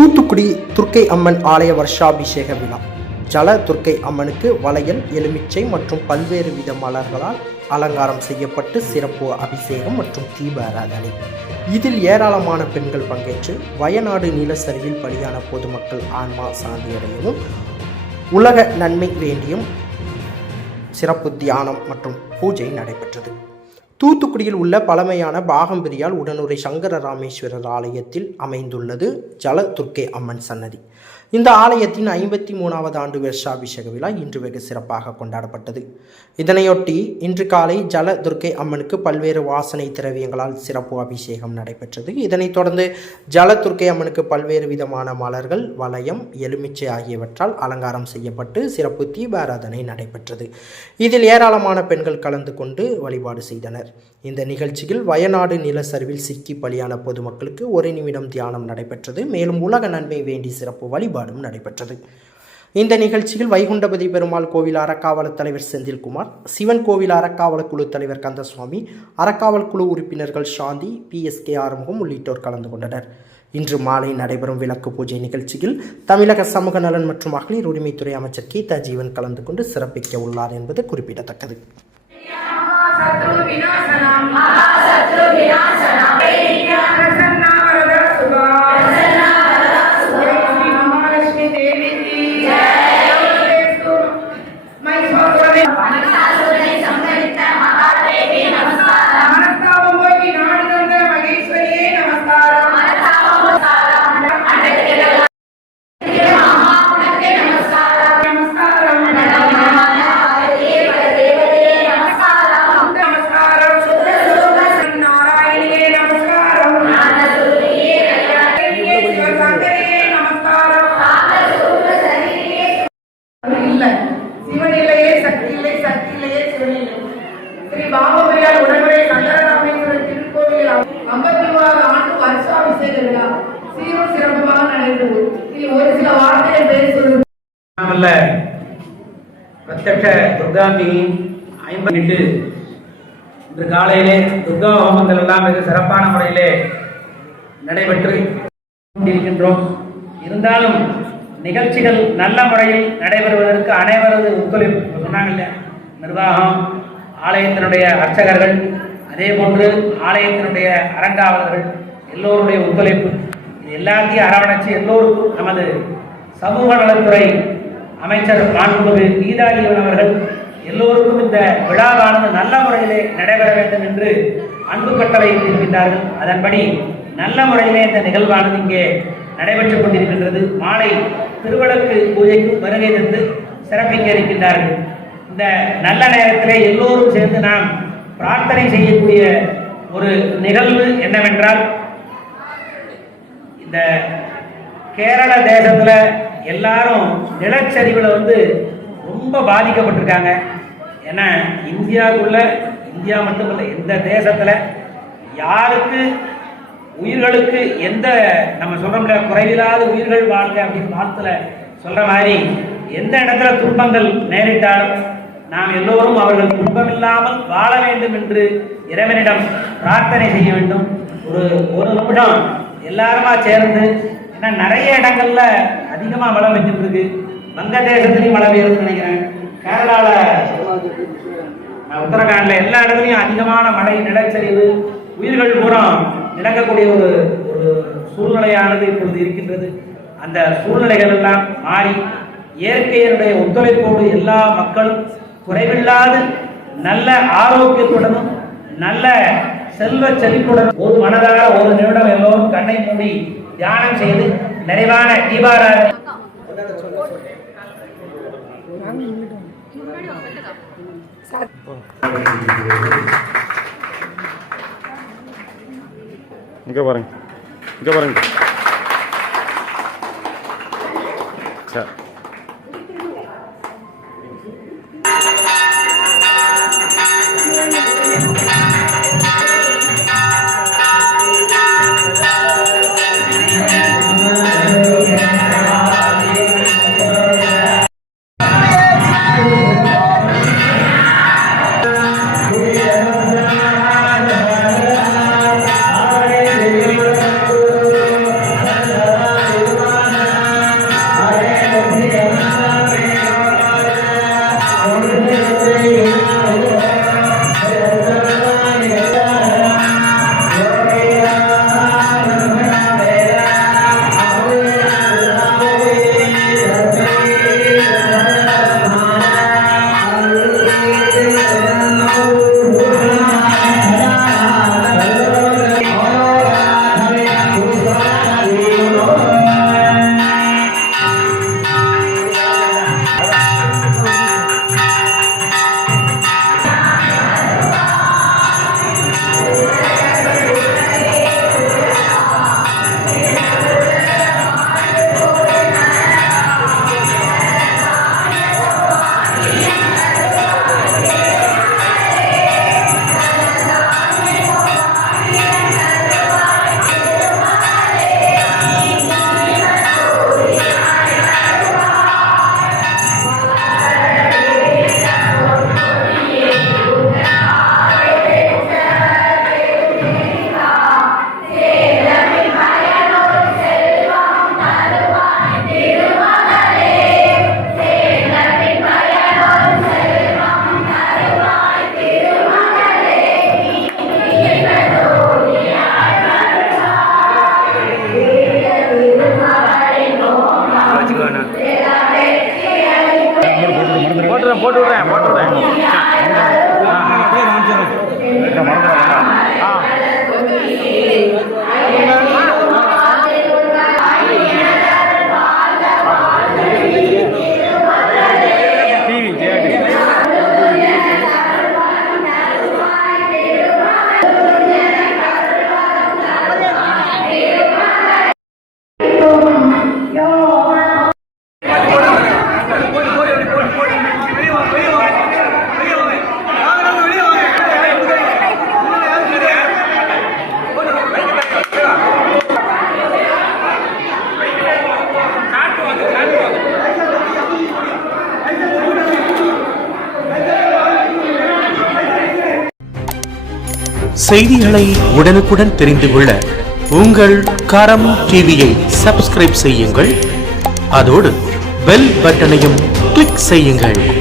தூத்துக்குடி துர்க்கை அம்மன் ஆலய வருஷாபிஷேக விழா. ஜல துர்க்கை அம்மனுக்கு வளையல், எலுமிச்சை மற்றும் பல்வேறு வித மலர்களால் அலங்காரம் செய்யப்பட்டு சிறப்பு அபிஷேகம் மற்றும் தீப ஆராதனை. இதில் ஏராளமான பெண்கள் பங்கேற்று வயநாடு நிலச்சரிவில் பலியான பொதுமக்கள் ஆன்மா சாந்தியடையவும் உலக நன்மை வேண்டியும் சிறப்பு தியானம் மற்றும் பூஜை நடைபெற்றது. தூத்துக்குடியில் உள்ள பழமையான பாகம்பிரியால் உடனுரை சங்கர ராமேஸ்வரர் ஆலயத்தில் அமைந்துள்ளது ஜல துர்க்கை அம்மன் சன்னதி. இந்த ஆலயத்தின் 53வது ஆண்டு வருஷாபிஷேக விழா இன்று வெகு சிறப்பாக கொண்டாடப்பட்டது. இதனையொட்டி இன்று காலை ஜல துர்க்கை அம்மனுக்கு பல்வேறு வாசனை திரவியங்களால் சிறப்பு அபிஷேகம் நடைபெற்றது. இதனைத் தொடர்ந்து ஜல துர்க்கை அம்மனுக்கு பல்வேறு விதமான மலர்கள், வளையம், எலுமிச்சை ஆகியவற்றால் அலங்காரம் செய்யப்பட்டு சிறப்பு தீபாராதனை நடைபெற்றது. இதில் ஏராளமான பெண்கள் கலந்து கொண்டு வழிபாடு செய்தனர். இந்த நிகழ்ச்சியில் வயநாடு நிலச்சரிவில் சிக்கி பலியான பொதுமக்களுக்கு 1 நிமிடம் தியானம் நடைபெற்றது. மேலும் உலக நன்மை வேண்டி சிறப்பு வழிபாடும் நடைபெற்றது. இந்த நிகழ்ச்சியில் வைகுண்டபதி பெருமாள் கோவில் அறக்காவலர் தலைவர் செந்தில்குமார், சிவன் கோவில் அறக்காவல் குழு தலைவர் கந்தசுவாமி, அறக்காவல் குழு உறுப்பினர்கள் சாந்தி, PSK ஆறுமுகம் உள்ளிட்டோர் கலந்து கொண்டனர். இன்று மாலை நடைபெறும் விளக்கு பூஜை நிகழ்ச்சியில் தமிழக சமூக நலன் மற்றும் மகளிர் உரிமைத்துறை அமைச்சர் கீதா ஜீவன் கலந்து கொண்டு சிறப்பிக்க உள்ளார் என்பது குறிப்பிடத்தக்கது. சிவனிலேயே சக்தி இல்லை, சக்தி இல்லையே சிவனில்லை. ஸ்ரீ பாகம்பிரியால் உடனுரை சங்கர ராமேஸ்வரர் திருக்கோவில் 53வது ஆண்டு வருஷாபிஷேக விழா சீரும் சிறப்புமாக நடைபெற்றது. இதில் ஒரு சில வார்த்தைகள் பேர் சொல்லுங்கள். பிரத்யட்ச துர்காம்பிகையின் 50 இன்று காலையிலே துர்கா ஹோமங்கள் எல்லாம் வெகு சிறப்பான முறையிலே நடைபெற்று கொண்டிருக்கின்றோம். இருந்தாலும் நிகழ்ச்சிகள் நல்ல முறையில் நடைபெறுவதற்கு அனைவரது ஒத்துழைப்பு சொன்னாங்கல்ல, நிர்வாகம், ஆலயத்தினுடைய அர்ச்சகர்கள், அதே போன்று ஆலயத்தினுடைய அறங்காவலர்கள் எல்லோருடைய ஒத்துழைப்பு, இது எல்லாத்தையும் அரவணைச்சு எல்லோருக்கும் நமது சமூக நலத்துறை அமைச்சர் மாண்புமிகு கீதா ஜீவன் அவர்கள் எல்லோருக்கும் இந்த விழாவானது நல்ல முறையிலே நடைபெற வேண்டும் என்று அன்பு கட்டளை இருக்கின்றார்கள். அதன்படி நல்ல முறையிலே இந்த நிகழ்வானது இங்கே நடைபெற்றுக் கொண்டிருக்கின்றது. மாலை திருவிளக்கு பூஜைக்கும் வருகை தந்து சிறப்பிக்க இருக்கின்றார்கள். இந்த நல்ல நேரத்திலே எல்லோரும் சேர்ந்து நாம் பிரார்த்தனை செய்யக்கூடிய ஒரு நிகழ்வு என்னவென்றால், இந்த கேரள தேசத்துல எல்லாரும் நிலச்சரிவுல ரொம்ப பாதிக்கப்பட்டிருக்காங்க. ஏன்னா இந்தியா மட்டுமல்ல, எந்த தேசத்துல யாருக்கு உயிர்களுக்கு எந்த நம்ம சொல்றோம்ல குறைவில்லாத உயிர்கள் வாழ்க அப்படின்னு வாழ்த்துல சொல்ற மாதிரி எந்த இடத்துல துன்பங்கள் நேரிட்டாலும் நாம் எல்லோரும் அவர்கள் துன்பமில்லாமல் வாழ வேண்டும் என்று இறைவனிடம் பிரார்த்தனை செய்ய வேண்டும். ஒரு நிமிடம் எல்லாருமா சேர்ந்து, ஏன்னா நிறைய இடங்கள்ல அதிகமா மழை பெஞ்சிட்டு இருக்கு. வங்கதேசத்துலையும் மழை பெய்யுதுன்னு நினைக்கிறேன். கேரளால, உத்தரகாண்ட்ல எல்லா இடத்துலையும் அதிகமான மழை, நிலச்சரிவு, உயிர்கள் பூரா இழக்கக்கூடிய ஒரு சூழ்நிலையானது இப்பொழுது இருக்கின்றது. அந்த சூழ்நிலைகள் எல்லாம் மாறி இயற்கையினுடைய ஒத்துழைப்போடு எல்லா மக்களும் குறைவில்லாது நல்ல ஆரோக்கியத்துடனும் நல்ல செல்வ செழிப்புடன் ஒரு மனதார ஒரு நிமிடம் எல்லோரும் கண்ணை மூடி தியானம் செய்து நிறைவான தீபாராதனை இங்கே பாருங்க சார். செய்திகளை உடனுக்குடன் தெரிந்து கொள்ள உங்கள் கரம் டிவியை சப்ஸ்கிரைப் செய்யுங்கள். அதோடு பெல் பட்டனையும் கிளிக் செய்யுங்கள்.